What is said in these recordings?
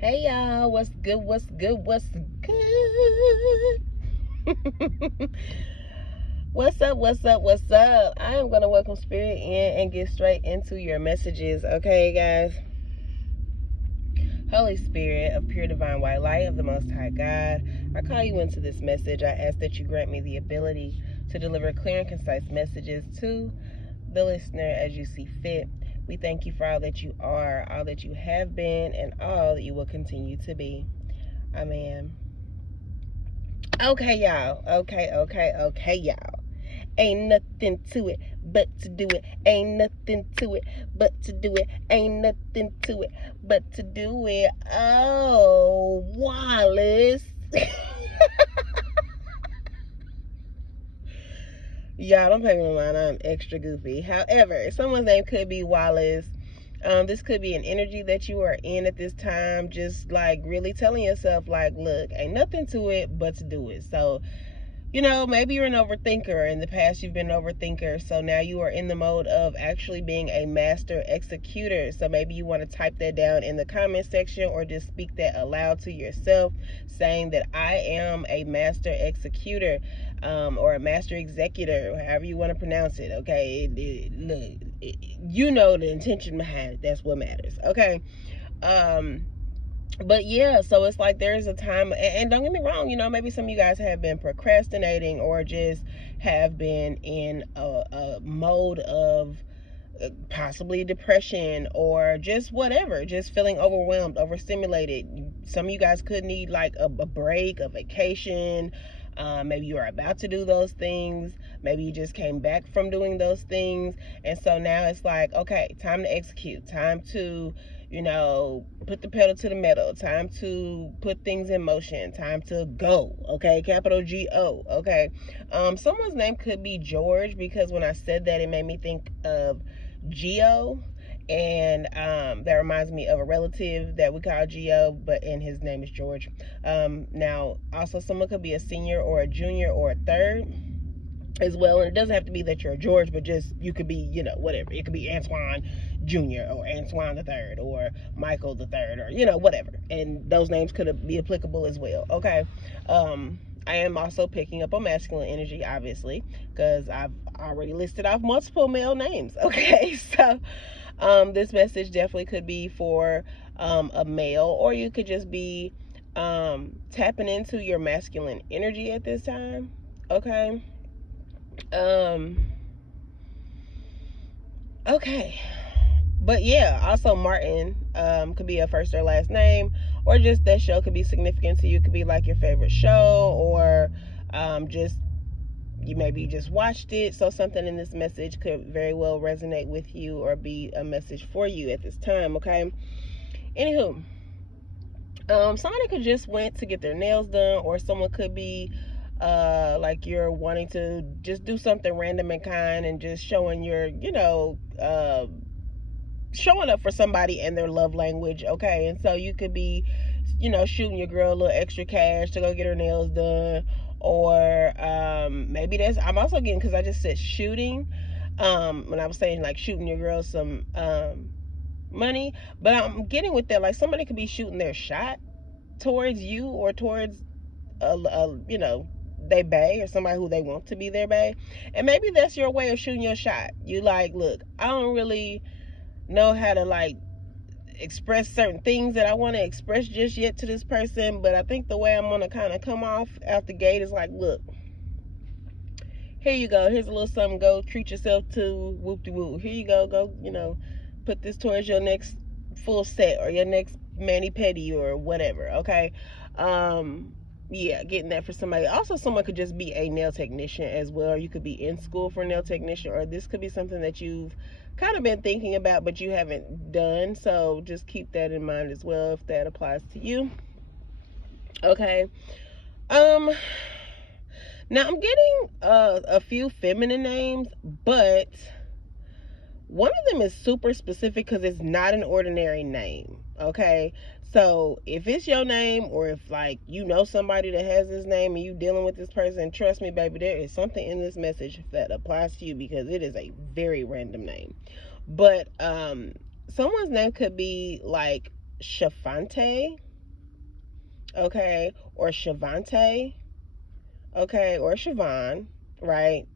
Hey y'all, what's good? What's good? What's good? What's up? What's up? What's up? I am going to welcome Spirit in and get straight into your messages, okay, guys? Holy Spirit of pure divine white light of the Most High God, I call you into this message. I ask that you grant me the ability to deliver clear and concise messages to the listener as you see fit. We thank you for all that you are, all that you have been, and all that you will continue to be. Amen. Okay, y'all. Okay, y'all. Ain't nothing to it but to do it. Ain't nothing to it but to do it. Ain't nothing to it but to do it. Oh, Wallace. Y'all, don't pay me no mind. I'm extra goofy. However, someone's name could be Wallace. This could be an energy that you are in at this time, just like really telling yourself, like, look, ain't nothing to it but to do it. So, maybe you're an overthinker. In the past, you've been an overthinker. So now you are in the mode of actually being a master executor. So maybe you want to type that down in the comment section or just speak that aloud to yourself, saying that I am a master executor, or a master executor, however you want to pronounce it. Okay, you know the intention behind it. That's what matters. Okay. But yeah, so it's like there's a time, and don't get me wrong, maybe some of you guys have been procrastinating or just have been in a mode of possibly depression or just whatever, just feeling overwhelmed, overstimulated. Some of you guys could need like a break, a vacation. Maybe you are about to do those things. Maybe you just came back from doing those things. And so now it's like, okay, time to execute, time to, put the pedal to the metal, time to put things in motion, time to go, okay? Capital G-O, okay? Someone's name could be George, because when I said that, it made me think of Geo, and that reminds me of a relative that we call Geo, and his name is George. Now, also, someone could be a senior or a junior or a third as well, and it doesn't have to be that you're a George, but just you could be, whatever. It could be Antoine Jr. or Antoine the Third or Michael the Third, or whatever, and those names could be applicable as well. Okay. I am also picking up on masculine energy, obviously, because I've already listed off multiple male names. Okay, so this message definitely could be for a male, or you could just be tapping into your masculine energy at this time. Okay. Okay. But yeah, also Martin could be a first or last name, or just that show could be significant to you. It could be like your favorite show, or just maybe you just watched it. So something in this message could very well resonate with you or be a message for you at this time. Okay. Anywho, somebody could just went to get their nails done, or someone could be like you're wanting to just do something random and kind and just showing your showing up for somebody and their love language. Okay. And so you could be shooting your girl a little extra cash to go get her nails done, or maybe that's, I'm also getting, because I just said shooting when I was saying like shooting your girl some money, but I'm getting with that, like somebody could be shooting their shot towards you or towards they bae, or somebody who they want to be their bae, and maybe that's your way of shooting your shot. You like, look, I don't really know how to like express certain things that I want to express just yet to this person, but I think the way I'm gonna kind of come off out the gate is like, look, here you go, here's a little something, go treat yourself to, whoop-de-whoop, here you go, put this towards your next full set or your next mani-pedi or whatever. Okay. Yeah, getting that for somebody. Also, someone could just be a nail technician as well. You could be in school for a nail technician, or this could be something that you've kind of been thinking about but you haven't done. So just keep that in mind as well if that applies to you. Okay. Now I'm getting a few feminine names, but one of them is super specific because it's not an ordinary name. Okay. So if it's your name, or if like somebody that has this name and you dealing with this person, trust me, baby, there is something in this message that applies to you, because it is a very random name. But someone's name could be like Shafante. okay, or Shavante, okay, or Siobhan, right?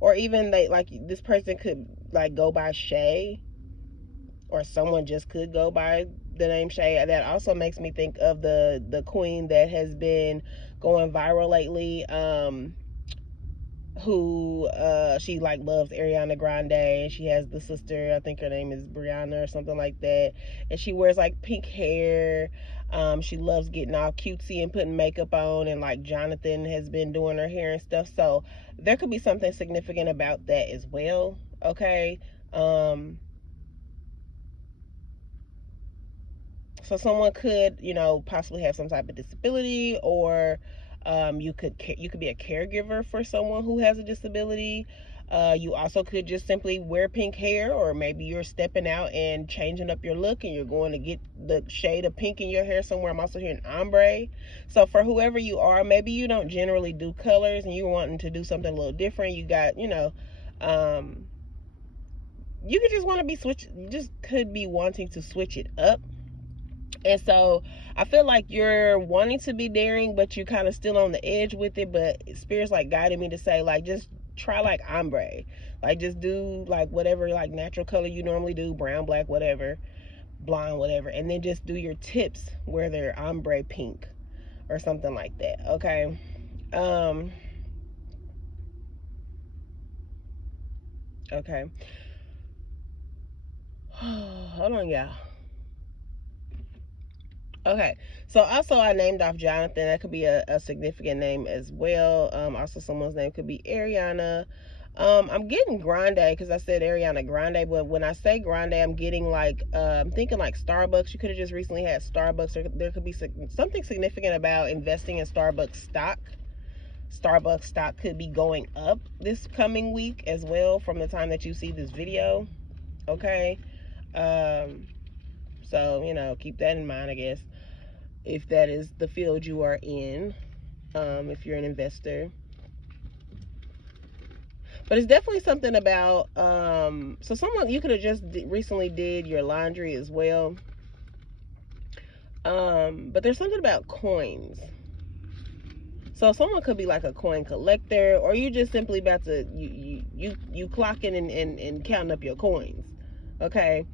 Or even they like this person could like go by Shay, or someone just could go by the name Shay. That also makes me think of the queen that has been going viral lately. Who she like loves Ariana Grande, and she has the sister, I think her name is Brianna or something like that, and she wears like pink hair. She loves getting all cutesy and putting makeup on, and like Jonathan has been doing her hair and stuff. So there could be something significant about that as well. Okay. So someone could, possibly have some type of disability, or you could be a caregiver for someone who has a disability. You also could just simply wear pink hair, or maybe you're stepping out and changing up your look, and you're going to get the shade of pink in your hair somewhere. I'm also hearing ombre. So for whoever you are, maybe you don't generally do colors, and you're wanting to do something a little different. You got, you could just want to be just could be wanting to switch it up. And so I feel like you're wanting to be daring, but you're kind of still on the edge with it. But Spirit's like guiding me to say, like, just try like ombre. Like, just do like whatever like natural color you normally do, brown, black, whatever, blonde, whatever. And then just do your tips where they're ombre pink or something like that. Okay. Okay. Hold on, y'all. Okay, so also I named off Jonathan. That could be a significant name as well. Also someone's name could be Ariana. I'm getting Grande because I said Ariana Grande, but when I say Grande, I'm getting like I'm thinking like Starbucks. You could have just recently had Starbucks, or there could be something significant about investing in Starbucks stock. Starbucks stock could be going up this coming week as well from the time that you see this video. Okay, so keep that in mind, I guess, if that is the field you are in, if you're an investor. But it's definitely something about, so someone, you could have just recently did your laundry as well. But there's something about coins. So someone could be like a coin collector, or you just simply about to, you clocking and counting up your coins. Okay.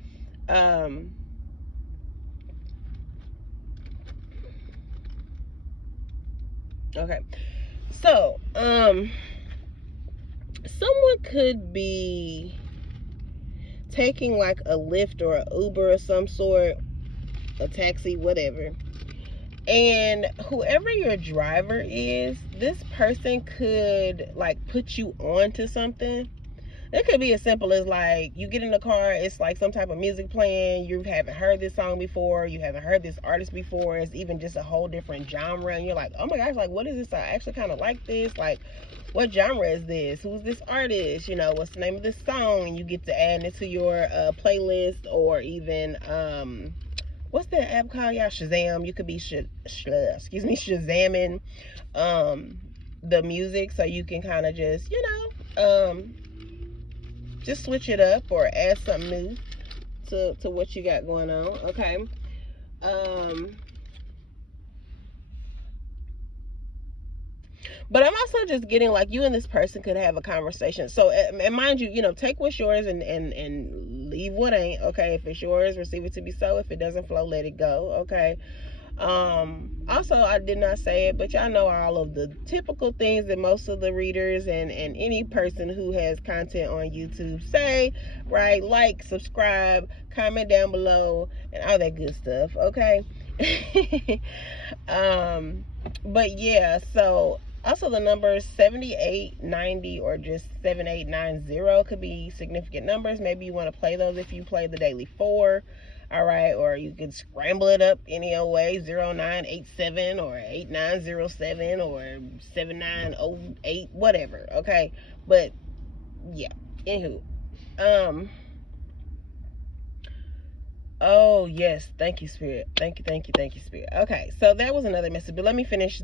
Okay. So, someone could be taking like a Lyft or an Uber of some sort, a taxi, whatever. And whoever your driver is, this person could like put you on to something. It could be as simple as like you get in the car, it's like some type of music playing, you haven't heard this song before, you haven't heard this artist before, it's even just a whole different genre, and you're like, oh my gosh, like what is this? I actually kind of like this. Like, what genre is this? Who's this artist? What's the name of this song? And you get to add it to your playlist, or even what's that app called, y'all? Shazam. You could be Shazamming the music, so you can kind of just just switch it up or add something new to what you got going on. Okay. But I'm also just getting like you and this person could have a conversation. So, and mind you, take what's yours and leave what ain't. Okay, if it's yours, receive it to be so. If it doesn't flow, let it go. Okay. Also, I did not say it, but y'all know all of the typical things that most of the readers and any person who has content on YouTube say, right? Like, subscribe, comment down below, and all that good stuff. Okay. But yeah, so also the numbers 7890 or just 7890 could be significant numbers. Maybe you want to play those if you play the daily 4. All right, or you can scramble it up any old way, 0987 or 8907 or 7908, whatever. Okay, but yeah, anywho, oh yes, thank you, Spirit. Thank you, Spirit. Okay, so that was another message, but let me finish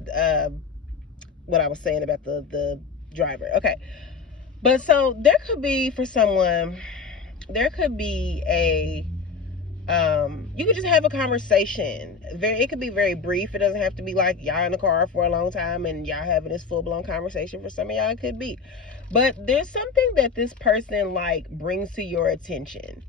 what I was saying about the driver. Okay, but so there could be, for someone, there could be a you could just have a conversation. It could be very brief. It doesn't have to be like y'all in the car for a long time and y'all having this full-blown conversation. For some of y'all, it could be. But there's something that this person like brings to your attention,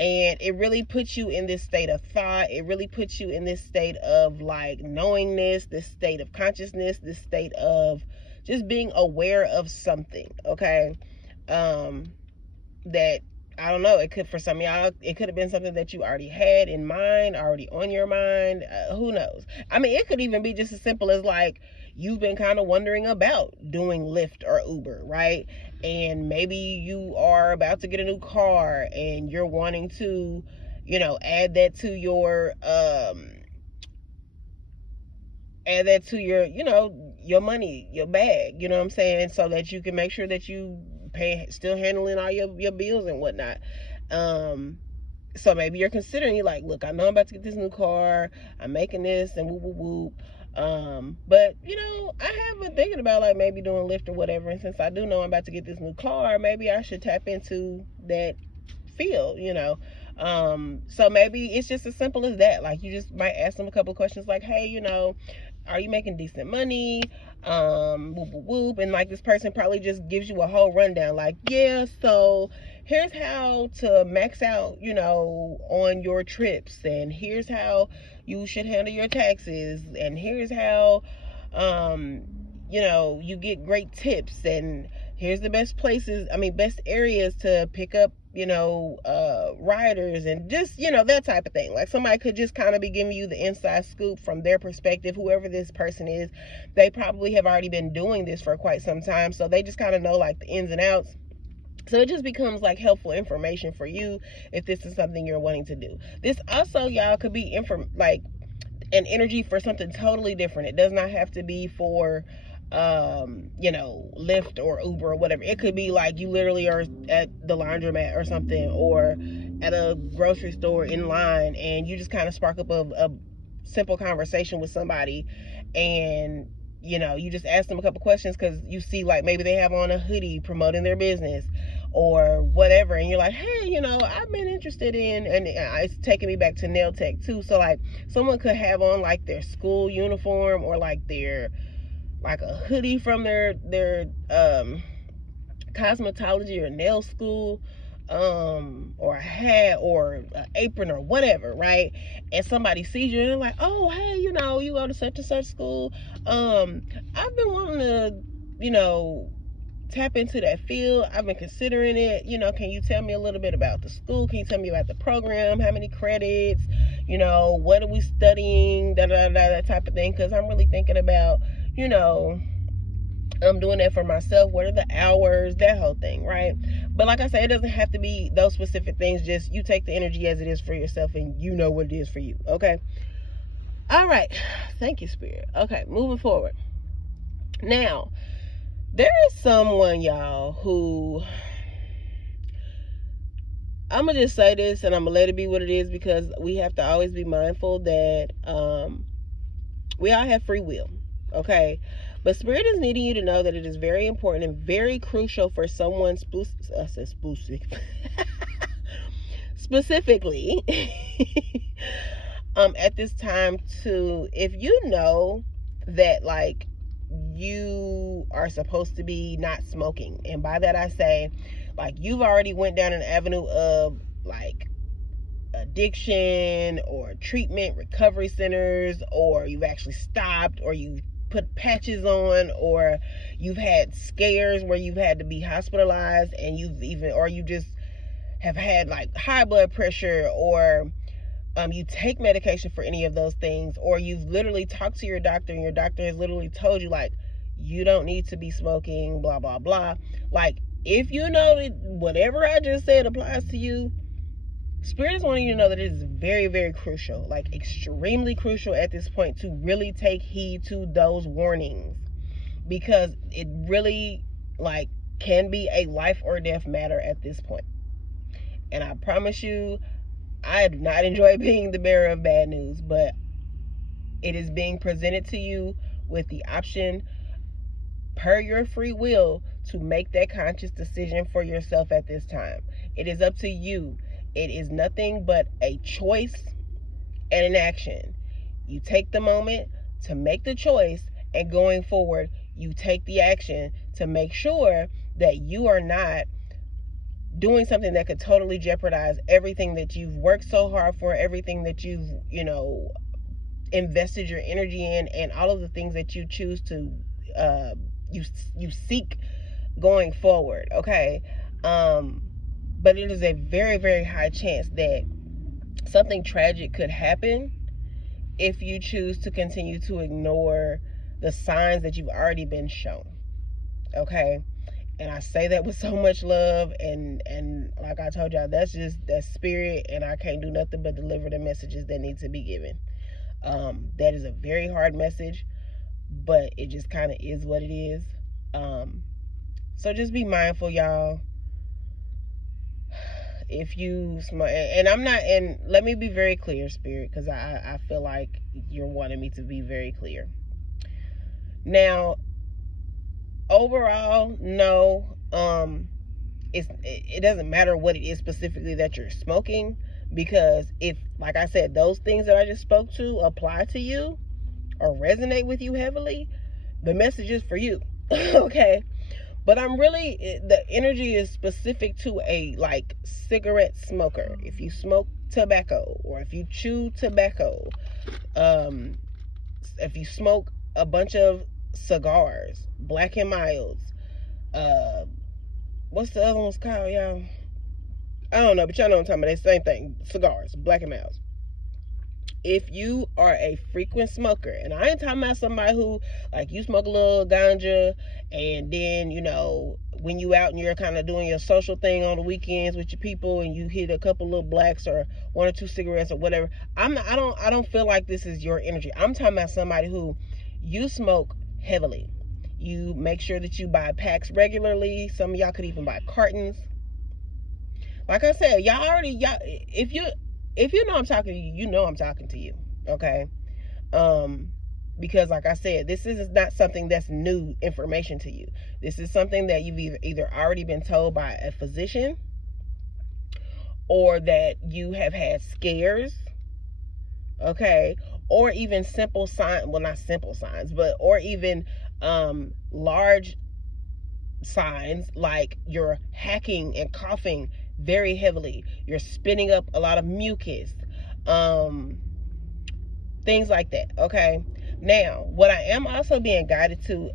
and it really puts you in this state of thought. It really puts you in this state of like knowingness, this state of consciousness, this state of just being aware of something. Okay. That, I don't know, it could, for some of y'all, it could have been something that you already had in mind, already on your mind. Who knows? I mean, it could even be just as simple as like, you've been kind of wondering about doing Lyft or Uber, right? And maybe you are about to get a new car and you're wanting to, you know, add that to your, you know, your money, your bag, you know what I'm saying? So that you can make sure that you still handling all your bills and whatnot. So maybe you're considering, you're like, look, I know I'm about to get this new car, I'm making this and whoop whoop whoop. But you know, I have been thinking about like maybe doing Lyft or whatever, and since I do know I'm about to get this new car, maybe I should tap into that field, you know. So maybe it's just as simple as that. Like, you just might ask them a couple of questions like, hey, you know, are you making decent money? Whoop whoop whoop. And like, this person probably just gives you a whole rundown, like, yeah, so here's how to max out, you know, on your trips, and here's how you should handle your taxes, and here's how you know, you get great tips, and here's the best places, best areas to pick up, you know, riders, and just, you know, that type of thing. Like, somebody could just kind of be giving you the inside scoop from their perspective. Whoever this person is, they probably have already been doing this for quite some time, so they just kind of know like the ins and outs. So it just becomes like helpful information for you if this is something you're wanting to do. This also, y'all, could be like an energy for something totally different. It does not have to be for you know, Lyft or Uber or whatever. It could be like you literally are at the laundromat or something, or at a grocery store in line, and you just kind of spark up a simple conversation with somebody, and you know, you just ask them a couple questions because you see like maybe they have on a hoodie promoting their business or whatever, and you're like, hey, you know, I've been interested in, and it's taking me back to nail tech too. So like, someone could have on like their school uniform, or like their, like a hoodie from their cosmetology or nail school, or a hat or an apron or whatever, right? And somebody sees you and they're like, oh, hey, you know, you go to such and such school. I've been wanting to, you know, tap into that field. I've been considering it. You know, can you tell me a little bit about the school? Can you tell me about the program? How many credits? You know, what are we studying? That type of thing. Because I'm really thinking about, you know, I'm doing that for myself. What are the hours? That whole thing, right? But like I said, it doesn't have to be those specific things. Just you take the energy as it is for yourself, and you know what it is for you. Okay. All right. Thank you, Spirit. Okay, moving forward. Now, there is someone, y'all, who, I'm gonna just say this, and I'm gonna let it be what it is, because we have to always be mindful that we all have free will. Okay, but Spirit is needing you to know that it is very important and very crucial for someone specifically at this time to, if you know that like you are supposed to be not smoking, and by that I say like you've already went down an avenue of like addiction or treatment recovery centers, or you've actually stopped, or you put patches on, or you've had scares where you've had to be hospitalized, and you just have had like high blood pressure, or you take medication for any of those things, or you've literally talked to your doctor and your doctor has literally told you like you don't need to be smoking, blah blah blah. Like, if you know that whatever I just said applies to you, Spirit is wanting you to know that it is very, very crucial, like extremely crucial at this point, to really take heed to those warnings, because it really like can be a life or death matter at this point. And I promise you, I do not enjoy being the bearer of bad news, but it is being presented to you with the option, per your free will, to make that conscious decision for yourself at this time. It is up to you. It is nothing but a choice and an action. You take the moment to make the choice, and going forward, you take the action to make sure that you are not doing something that could totally jeopardize everything that you've worked so hard for, everything that you've, invested your energy in, and all of the things that you choose to you seek going forward. Okay. But it is a very, very high chance that something tragic could happen if you choose to continue to ignore the signs that you've already been shown. Okay. And I say that with so much love, and like I told y'all, that's spirit, and I can't do nothing but deliver the messages that need to be given. That is a very hard message, but it just kind of is what it is. So just be mindful, y'all. If you smoke, and let me be very clear, spirit, because I feel like you're wanting me to be very clear. Now, overall, no, it doesn't matter what it is specifically that you're smoking, because if, like I said, those things that I just spoke to apply to you or resonate with you heavily, the message is for you. Okay. But the energy is specific to a cigarette smoker. If you smoke tobacco, or if you chew tobacco, if you smoke a bunch of cigars, Black and Milds, what's the other ones called, y'all? I don't know, but y'all know what I'm talking about. It's the same thing. Cigars, Black and Milds. If you are a frequent smoker, and I ain't talking about somebody who, you smoke a little ganja, and then, when you out and you're kind of doing your social thing on the weekends with your people, and you hit a couple little blacks or one or two cigarettes or whatever, I don't feel like this is your energy. I'm talking about somebody who, you smoke heavily. You make sure that you buy packs regularly. Some of y'all could even buy cartons. Like I said, if you know I'm talking to you, you know I'm talking to you. Okay. Because like I said, this is not something that's new information to you. This is something that you've either already been told by a physician, or that you have had scares. Okay. Or even simple signs, well, not simple signs, or even large signs, like you're hacking and coughing very heavily, you're spitting up a lot of mucus, things like that. Okay. Now, what I am also being guided to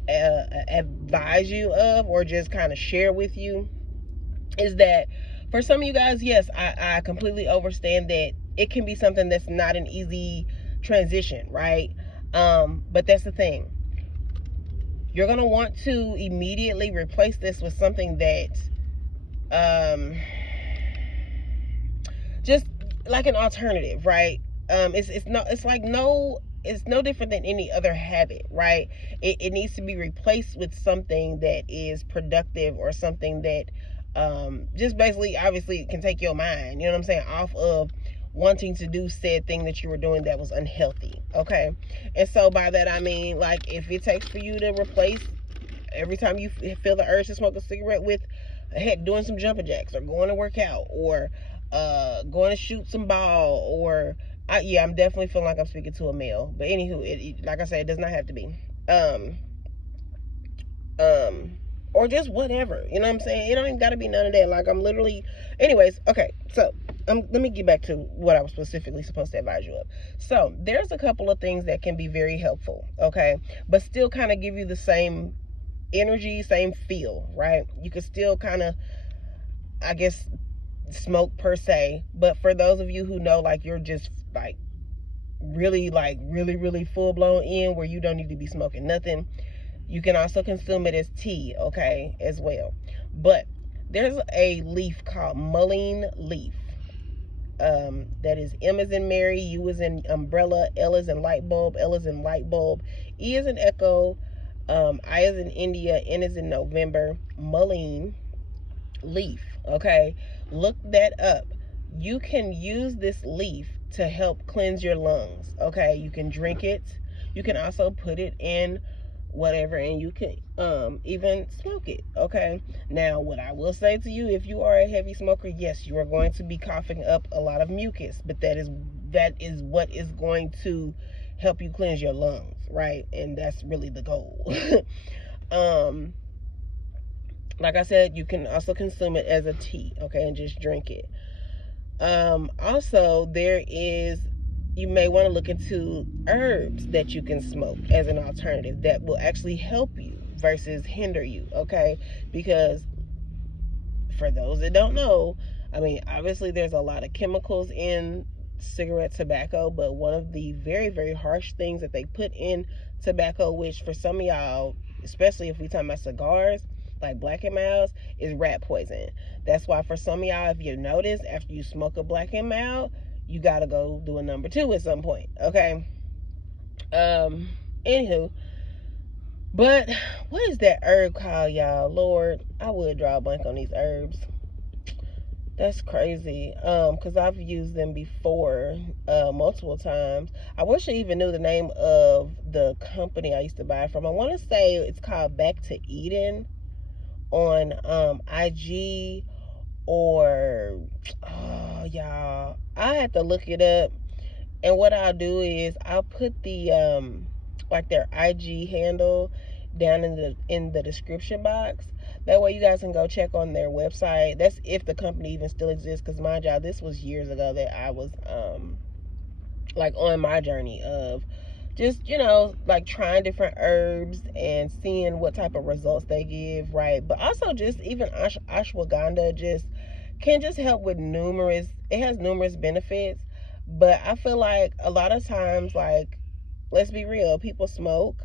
advise you of, or just kind of share with you, is that for some of you guys, yes, I completely understand that it can be something that's not an easy transition, right? But that's the thing. You're going to want to immediately replace this with something that, just like an alternative, right? It's no different than any other habit, right? It needs to be replaced with something that is productive, or something that, just basically, obviously, can take your mind, you know what I'm saying, off of wanting to do said thing that you were doing that was unhealthy. Okay. And so by that, I mean, if it takes for you to replace every time you feel the urge to smoke a cigarette with, heck, doing some jumping jacks, or going to work out, or going to shoot some ball, or I'm definitely feeling like I'm speaking to a male. But anywho, like I said, it does not have to be. Or just whatever, you know what I'm saying? It don't even gotta be none of that. Anyways, okay, so let me get back to what I was specifically supposed to advise you of. So there's a couple of things that can be very helpful, okay, but still kind of give you the same energy, same feel, right? You could still kind of, I guess, smoke per se, but for those of you who know, you're just really full blown in, where you don't need to be smoking nothing, you can also consume it as tea, okay, as well. But there's a leaf called mullein leaf. That is M as in Mary, U as in umbrella, L as in light bulb, L as in light bulb, E as in echo, I as in India, N as in November, mullein leaf, okay? Look that up. You can use this leaf to help cleanse your lungs, okay? You can drink it. You can also put it in whatever, and you can even smoke it. Okay, now what I will say to you, if you are a heavy smoker, yes, you are going to be coughing up a lot of mucus, but that is what is going to help you cleanse your lungs, right? And that's really the goal. um like I said, you can also consume it as a tea, okay, and just drink it. Also, you may want to look into herbs that you can smoke as an alternative that will actually help you versus hinder you, okay? Because for those that don't know, I mean, obviously there's a lot of chemicals in cigarette tobacco, but one of the very, very harsh things that they put in tobacco, which for some of y'all, especially if we talking about cigars, like Black and Milds, is rat poison. That's why for some of y'all, if you notice, after you smoke a Black and Mild, you gotta go do a number two at some point, okay? Anywho, but what is that herb called, y'all? Lord, I would draw a blank on these herbs. That's crazy. Because I've used them before, multiple times. I wish I even knew the name of the company I used to buy from. I want to say it's called Back to Eden on IG, or oh y'all, I had to look it up. And what I'll do is I'll put the like their IG handle down in the description box. That way you guys can go check on their website. That's if the company even still exists, because mind y'all, this was years ago that I was like on my journey of just, like trying different herbs and seeing what type of results they give, right? But also just even ashwagandha can just help with it has numerous benefits. But I feel like a lot of times, like, let's be real, people smoke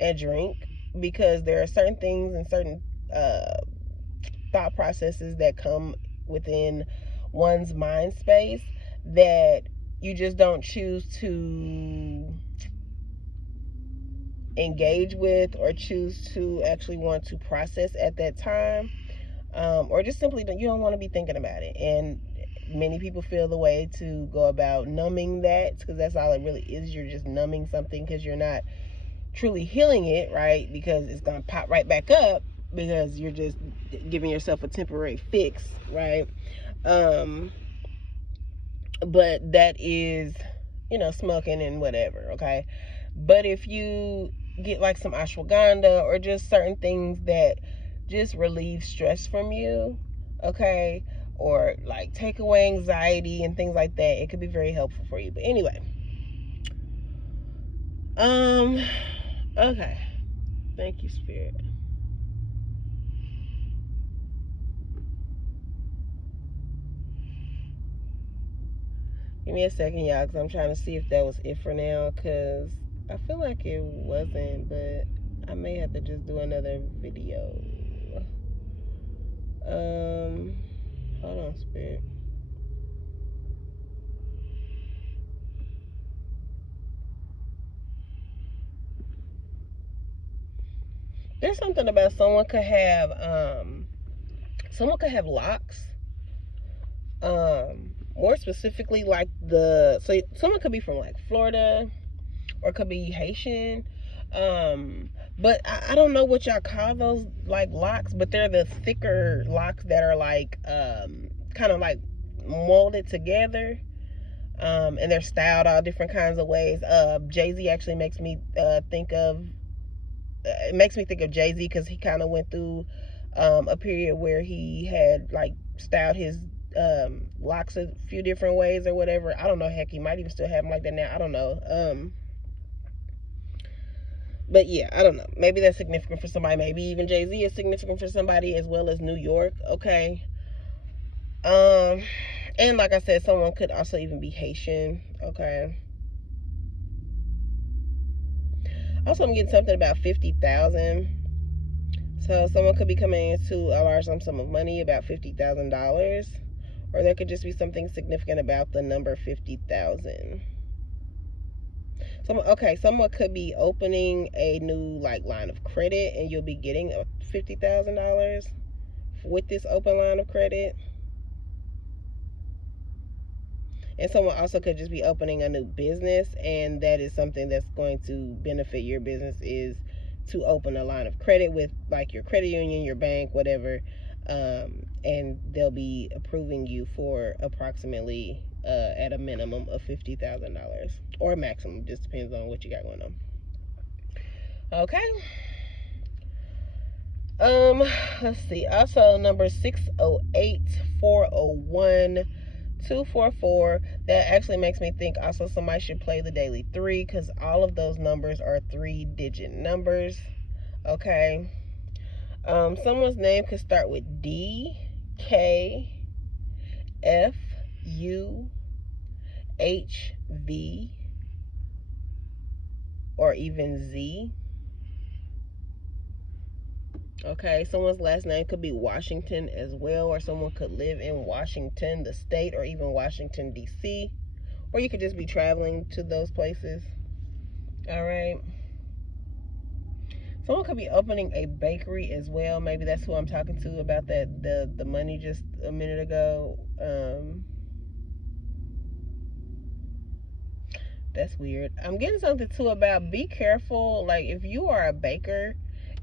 and drink because there are certain things and certain thought processes that come within one's mind space that you just don't choose to engage with or choose to actually want to process at that time, or just simply you don't want to be thinking about it. And many people feel the way to go about numbing that, because that's all it really is. You're just numbing something because you're not truly healing it, right? Because it's going to pop right back up because you're just giving yourself a temporary fix, right? But that is, smoking and whatever, okay? But if you get like some ashwagandha or just certain things that just relieve stress from you, okay, or like take away anxiety and things like that, it could be very helpful for you. But anyway, okay, thank you, Spirit. Give me a second, y'all, because I'm trying to see if that was it for now, because I feel like it wasn't, but I may have to just do another video. Hold on, Spirit. There's something about someone could have locks. More specifically, like someone could be from like Florida or could be Haitian. But I don't know what y'all call those like locks, but they're the thicker locks that are like kind of like molded together. And they're styled all different kinds of ways. Jay-Z actually makes me think of Jay-Z, because he kind of went through a period where he had like styled his locks a few different ways or whatever. I don't know, heck, he might even still have them like that now. I don't know. But yeah, I don't know. Maybe that's significant for somebody. Maybe even Jay-Z is significant for somebody, as well as New York. Okay. And like I said, someone could also even be Haitian. Okay. Also, I'm getting something about 50,000. So someone could be coming into a large lump sum of money, about $50,000, or there could just be something significant about the number 50,000. Someone could be opening a new like line of credit, and you'll be getting $50,000 with this open line of credit. And someone also could just be opening a new business, and that is something that's going to benefit your business, is to open a line of credit with like your credit union, your bank, whatever, and they'll be approving you for approximately at a minimum of $50,000 or a maximum, just depends on what you got going on. Okay. Let's see. Also, number 608-401-244. That actually makes me think also somebody should play the daily 3, because all of those numbers are 3-digit numbers. Okay. Someone's name could start with D, K, F, U, H, V, or even Z. Okay, someone's last name could be Washington as well, or someone could live in Washington, the state, or even Washington, D.C., or you could just be traveling to those places. All right. Someone could be opening a bakery as well. Maybe that's who I'm talking to about that the money just a minute ago. That's weird. I'm getting something too about be careful. Like if you are a baker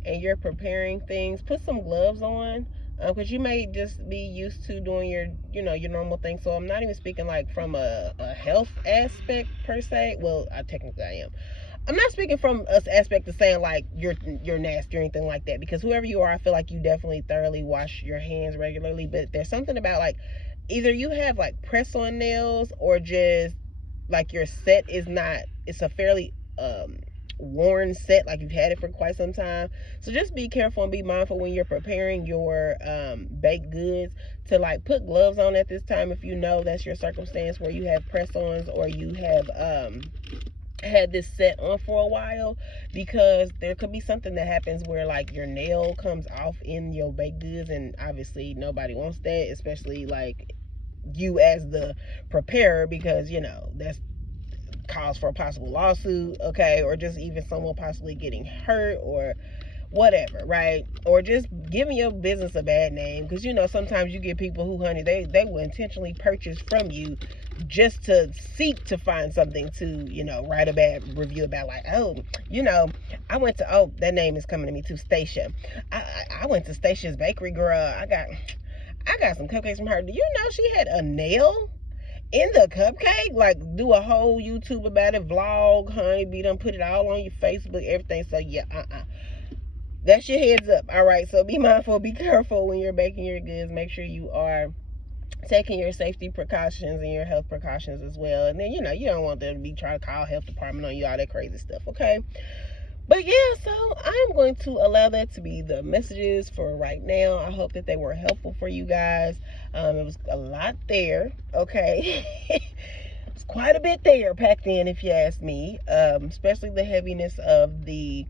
and you're preparing things, put some gloves on, because you may just be used to doing your normal thing. So I'm not even speaking like from a health aspect per se. Well, technically I am. I'm not speaking from us aspect of saying like you're nasty or anything like that, because whoever you are, I feel like you definitely thoroughly wash your hands regularly. But there's something about like either you have like press on nails, or just like your set is not, it's a fairly worn set, like you've had it for quite some time. So just be careful and be mindful when you're preparing your baked goods to like put gloves on at this time if you know that's your circumstance where you have press-ons, or you have had this set on for a while, because there could be something that happens where like your nail comes off in your baked goods, and obviously nobody wants that, especially like you as the preparer, because that's cause for a possible lawsuit, okay, or just even someone possibly getting hurt or whatever, right? Or just giving your business a bad name, because sometimes you get people who, honey, they will intentionally purchase from you just to seek to find something to write a bad review about, like, oh, I went to, that name is coming to me too, Stacia. I went to Stacia's bakery, girl. I got some cupcakes from her. Do you know she had a nail in the cupcake? Like, do a whole YouTube about it, vlog, honey, be done, put it all on your Facebook, everything. So yeah, that's your heads up. All right, so be mindful, be careful when you're baking your goods. Make sure you are taking your safety precautions and your health precautions as well. And then you don't want them to be trying to call health department on you, all that crazy stuff, okay? But yeah, so I'm going to allow that to be the messages for right now. I hope that they were helpful for you guys. It was a lot there, okay? It's quite a bit there packed in, if you ask me, especially the heaviness of the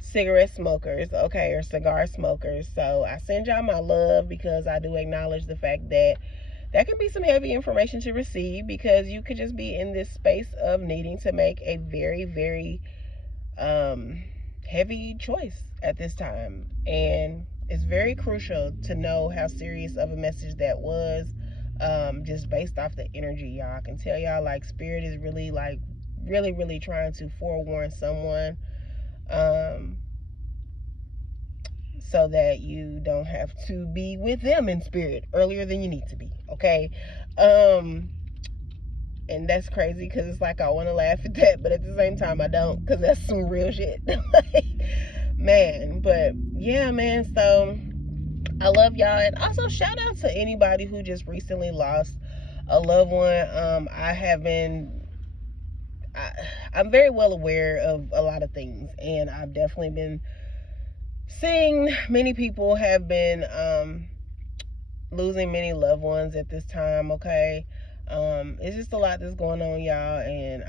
cigarette smokers, okay, or cigar smokers. So I send y'all my love, because I do acknowledge the fact that can be some heavy information to receive, because you could just be in this space of needing to make a very, very heavy choice at this time. And it's very crucial to know how serious of a message that was, just based off the energy, y'all. I can tell y'all, like, spirit is really, like, really, really trying to forewarn someone, so that you don't have to be with them in spirit earlier than you need to be, okay? And that's crazy, because it's like I want to laugh at that, but at the same time I don't, because that's some real shit. Like, man, but yeah, man, so I love y'all. And also shout out to anybody who just recently lost a loved one. I'm very well aware of a lot of things, and I've definitely been seeing many people have been losing many loved ones at this time, okay? It's just a lot that's going on, y'all, and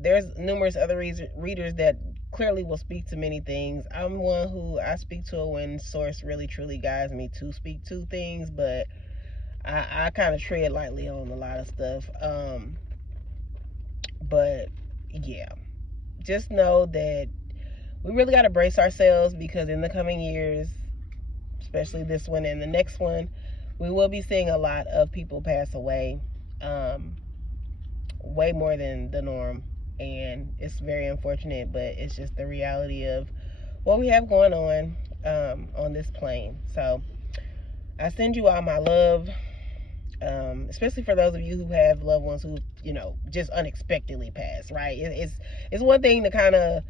there's numerous other readers that clearly will speak to many things. I'm one who I speak to when source really truly guides me to speak to things, but I kind of tread lightly on a lot of stuff. But yeah, just know that we really got to brace ourselves, because in the coming years, especially this one and the next one, we will be seeing a lot of people pass away, way more than the norm. And it's very unfortunate, but it's just the reality of what we have going on this plane. So I send you all my love, especially for those of you who have loved ones who, you know, just unexpectedly pass, right? It's one thing to kind of,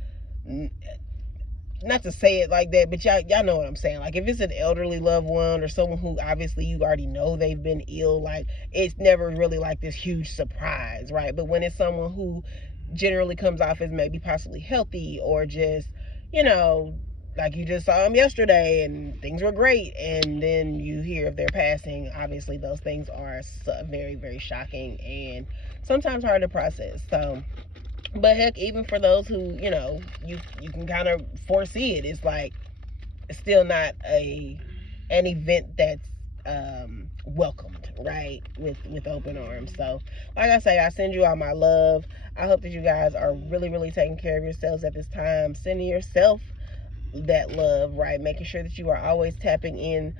not to say it like that, but y'all know what I'm saying. Like, if it's an elderly loved one or someone who obviously you already know they've been ill, like, it's never really like this huge surprise, right? But when it's someone who generally comes off as maybe possibly healthy, or just, you know, like you just saw them yesterday and things were great, and then you hear of their passing, obviously those things are very, very shocking and sometimes hard to process. So, but heck, even for those who, you know, you can kind of foresee it, it's like, it's still not an event that's welcomed, right, with open arms. So like I say, I send you all my love. I hope that you guys are really, really taking care of yourselves at this time, sending yourself that love, right, making sure that you are always tapping in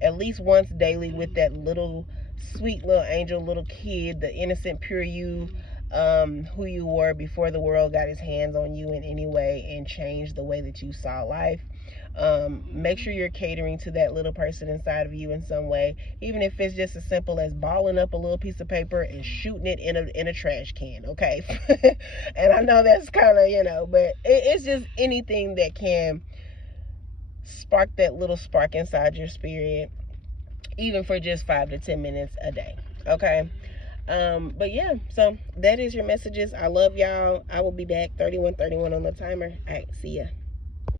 at least once daily with that little sweet little angel little kid, the innocent pure you, who you were before the world got its hands on you in any way and changed the way that you saw life. Make sure you're catering to that little person inside of you in some way, even if it's just as simple as balling up a little piece of paper and shooting it in a trash can, okay? And I know that's kind of, you know, but it's just anything that can spark that little spark inside your spirit, even for just 5 to 10 minutes a day, okay? But yeah, so that is your messages. I love y'all. I will be back. 31:31 on the timer. All right, see ya.